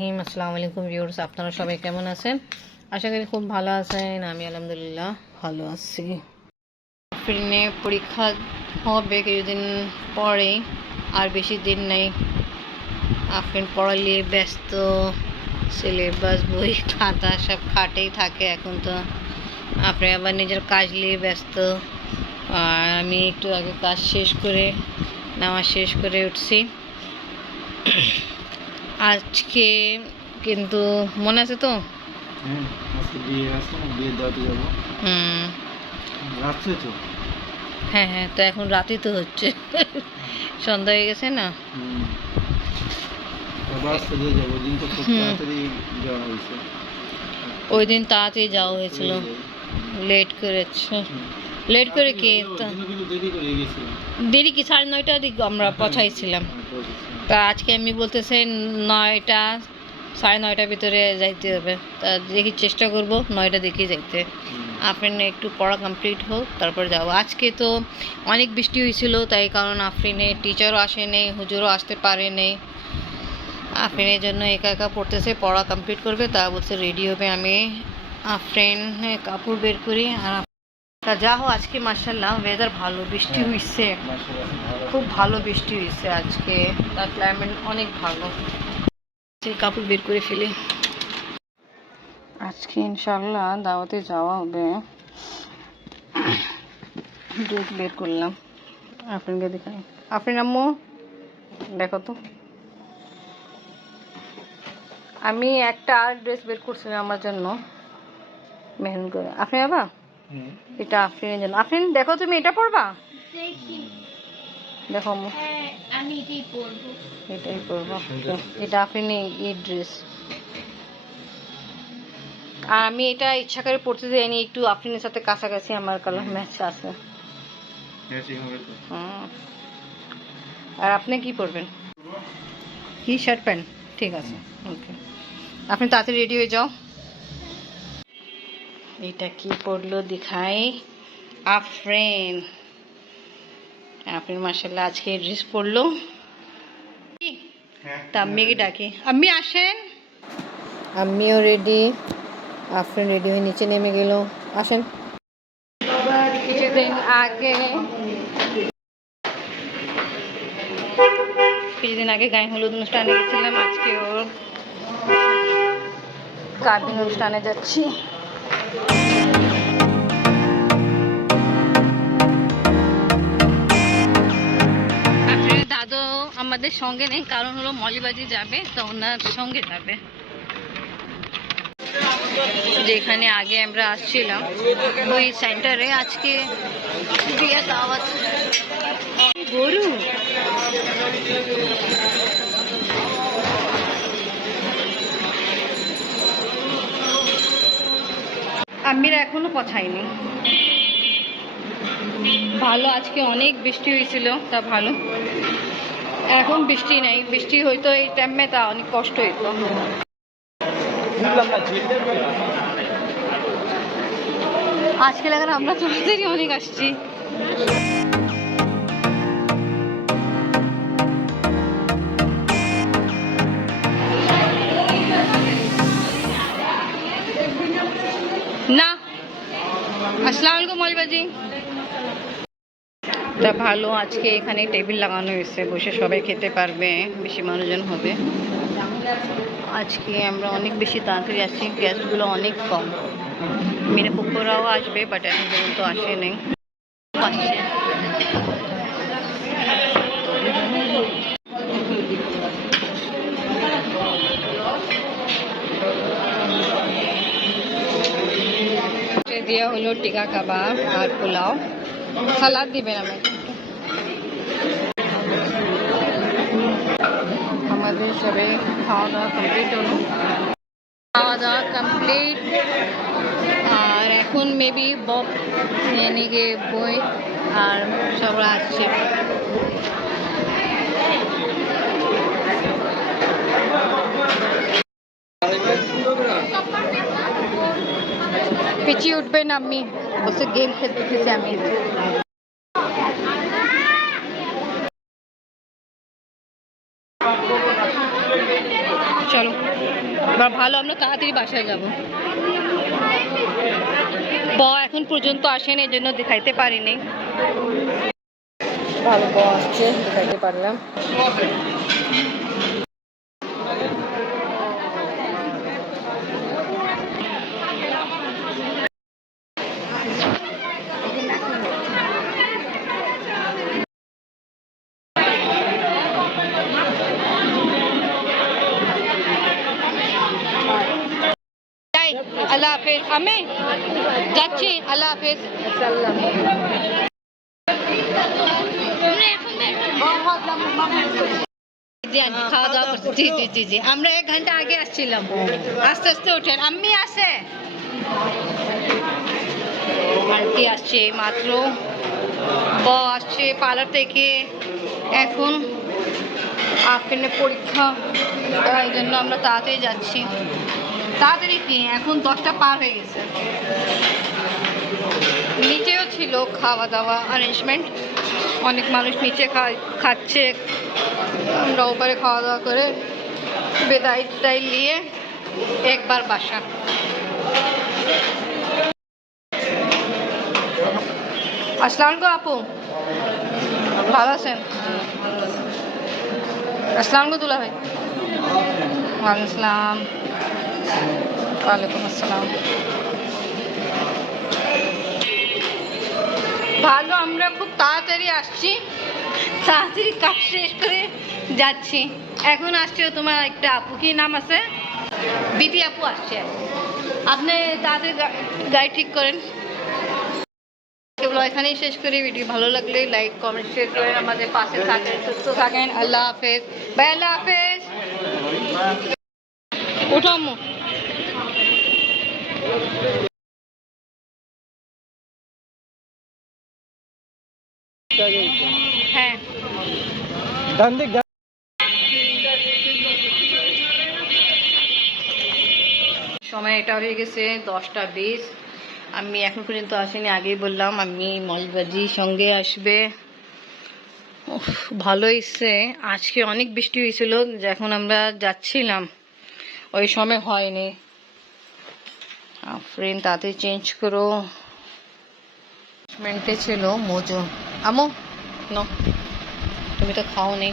রহিম। আসসালামু আলাইকুম ভিউয়ার্স, আপনারা সবাই কেমন আছেন? আশা করি খুব ভালো আছেন। আমি আলহামদুলিল্লাহ ভালো আছি। আফরিনে পরীক্ষা হবে কিছুদিন পরে, আর বেশি দিন নেই। আফরিন পড়ালে ব্যস্ত, সিলেবাস বই খাতা সব খাটেই থাকে এখন। তো আফরিন আবার নিজের কাজ নিয়ে ব্যস্ত। আর আমি একটু আগে কাজ শেষ করে নামাজ শেষ করে উঠছি। আজকে কিন্তু মনে আছে তো? হ্যাঁ হ্যাঁ, তো এখন রাতই তো হচ্ছে, সন্ধ্যা হয়ে গেছে না। ওই দিন তাড়াতাড়ি যাওয়া হয়েছিল, লেট করেছে। লেট করে কি দেরি কি 9:30 দিকে আমরা পৌঁছাইছিলাম। তা আজকে আমি বলতেছে 9টা 9:30 ভিতরে যাইতে হবে। তা দেখি চেষ্টা করব 9টা দিকে যাইতে। আফরিনে একটু পড়া কমপ্লিট হোক তারপর যাব। আজকে তো অনেক বৃষ্টি হয়েছিল, তাই কারণ আফরিনে টিচারও আসেনি, হুজুরও আসতে পারেনি। আফরিনের জন্য একা একা পড়তেছে, পড়া কমপ্লিট করবে। তা বলছে রেডি হবে। আমি আফরিন কাপড় বের করি। আর তা যা হোক, আজকে মাশাআল্লাহ ওয়েদার ভালো, বৃষ্টি হয়েছে, খুব ভালো বৃষ্টি হয়েছে আজকে। তার ক্লাইমেট অনেক ভালো। কাপড় বের করে ফেলি। আজকে ইনশাআল্লাহ দাওয়াতে যাওয়া হবে। ড্রেস বের করলাম, আফরিনকে দেখাই। আফরিন আম্মু দেখো তো, আমি একটা ড্রেস বের করছিলাম আমার জন্য মেহরুন করে। আফরিন বাবা, এটা আফরিনের জন্য। আফরিন দেখো, তুমি এটা পরবা? দেখো আম্মু, আমি এটাই পরবো। এটাই পরবো। এটা আফরিনের এই ড্রেস। আর আমি এটা ইচ্ছা করে পড়তে যাইনি, একটু আফরিনের সাথে কাছাকাছি আমার কালার ম্যাচ আছে। আর আপনি কি পরবেন? কি শার্ট প্যান্ট? ঠিক আছে, ওকে। আপনি তাড়াতাড়ি রেডি হয়ে যাও। এটা কি পরলো দেখাই। আফরিন মাশাআল্লাহ আজকে ড্রেস পরলো। তা আম্মিকে ডাকি, আম্মি আসেন। আম্মিও রেডি, আফরিন রেডি হয়ে নিচে নেমে গেল। আসেন। কিছুদিন আগে গায়ে হলুদ অনুষ্ঠানে গেছিলাম, আজকে ওর কাবিন অনুষ্ঠানে যাচ্ছি। দাদু আমাদের সঙ্গে নেই, কারণ হলো মলিবাজি যাবে, তো ওনার সঙ্গে যাবে। যেখানে আগে আমরা আসছিলাম ওই সেন্টারে আজকে বিয়ে দাওয়াত। গরু আমিরা এখনো পছাইনি। ভালো, আজকে অনেক বৃষ্টি হয়েছিল, তা ভালো। এখন বৃষ্টি নেই, বৃষ্টি হইতো এই টাইমে, তা অনেক কষ্ট হইতো। আজকে লাগার আমরা তাড়াতাড়ি অনেক আসছি। না, আসসালামু আলাইকুম মলিবাজি। তা ভালো, আজকে এখানে টেবিল লাগানো হয়েছে, বসে সবাই খেতে পারবে, বেশি মানুষজন হবে। আজকে আমরা অনেক বেশি তাড়াতাড়ি আসছি, গেস্টগুলো অনেক কম। মেনে পুকুরাও আসবে, বাট এখন পর্যন্ত আসেনি। দেওয়া হলো টিকা কাবাব আর পোলাও, সালাদ দিবেন। আমাদের সবে খাওয়া দাওয়া কমপ্লিট হলো। আর এখন মেবি বব নিয়ে গিয়ে বই আর সবরা আসছে। পিছিয়ে উঠবেন আমি, বলছে গেম খেলতেছি আমি। চলো এবার ভালো, আমরা তাড়াতাড়ি বাসায় যাব। এখন পর্যন্ত আসেনি, এই জন্য দেখাইতে পারিনি। ভালো আসছে, দেখাইতে পারলাম। আল্লাহ হাফেজ, আমি যাচ্ছি, আল্লাহ হাফেজ। খাওয়া দাওয়া করছি, জি জি জি জি, আমরা 1 ঘন্টা আগে আসছিলাম, আস্তে আস্তে ওঠেন। আম্মি আসে, আন্টি আসছে মাত্র, আসছে পার্লার থেকে। এখন আফরিনের পরীক্ষা, এই জন্য আমরা তাড়াতাড়ি যাচ্ছি। তাড়াতাড়ি কি, এখন 10টা পার হয়ে গেছে। নিচেও ছিল খাওয়া দাওয়া অ্যারেঞ্জমেন্ট, অনেক মানুষ নিচে খাচ্ছে। আমরা উপরে খাওয়া দাওয়া করে বিদায় নিয়ে একবার বাসা। আসসালামু আলাইকুম আপু, ভালো আছেন? আসসালামু আলাইকুম দুলা ভাই। ওয়ালাইকুম আসসালাম। ওয়ালাইকুম আসসালাম। ভালো, আমরা খুব তাড়াতাড়ি আসছি, তাড়াতাড়ি কাজ শেষ করে যাচ্ছি। এখন আসছে তোমার একটা আপু, কি নাম আছে, বিপি আপু আসছে। আপনি তাড়াতাড়ি গাড়ি ঠিক করেন। এগুলো এখানেই শেষ করি। ভিডিও ভালো লাগলে লাইক কমেন্ট শেয়ার করেন, আমাদের পাশে থাকেন, সুস্থ থাকেন। আল্লাহ হাফেজ ভাই, আল্লাহ হাফেজ। উঠো আম্মু। হ্যাঁ সময় এটা হয়ে গেছে 10টা 20। আমি এখন পর্যন্ত আসিনি, আগেই বললাম। আমি মলবাজির সঙ্গে আসবে। ভালো হয়েছে, আজকে অনেক বৃষ্টি হয়েছিল, যখন আমরা যাচ্ছিলাম ওই সময় হয়নি। ফ্রেন্ড তাড়াতাড়ি চেঞ্জ করো। ছিল মজু। আমো, তুমি তো খাও নি।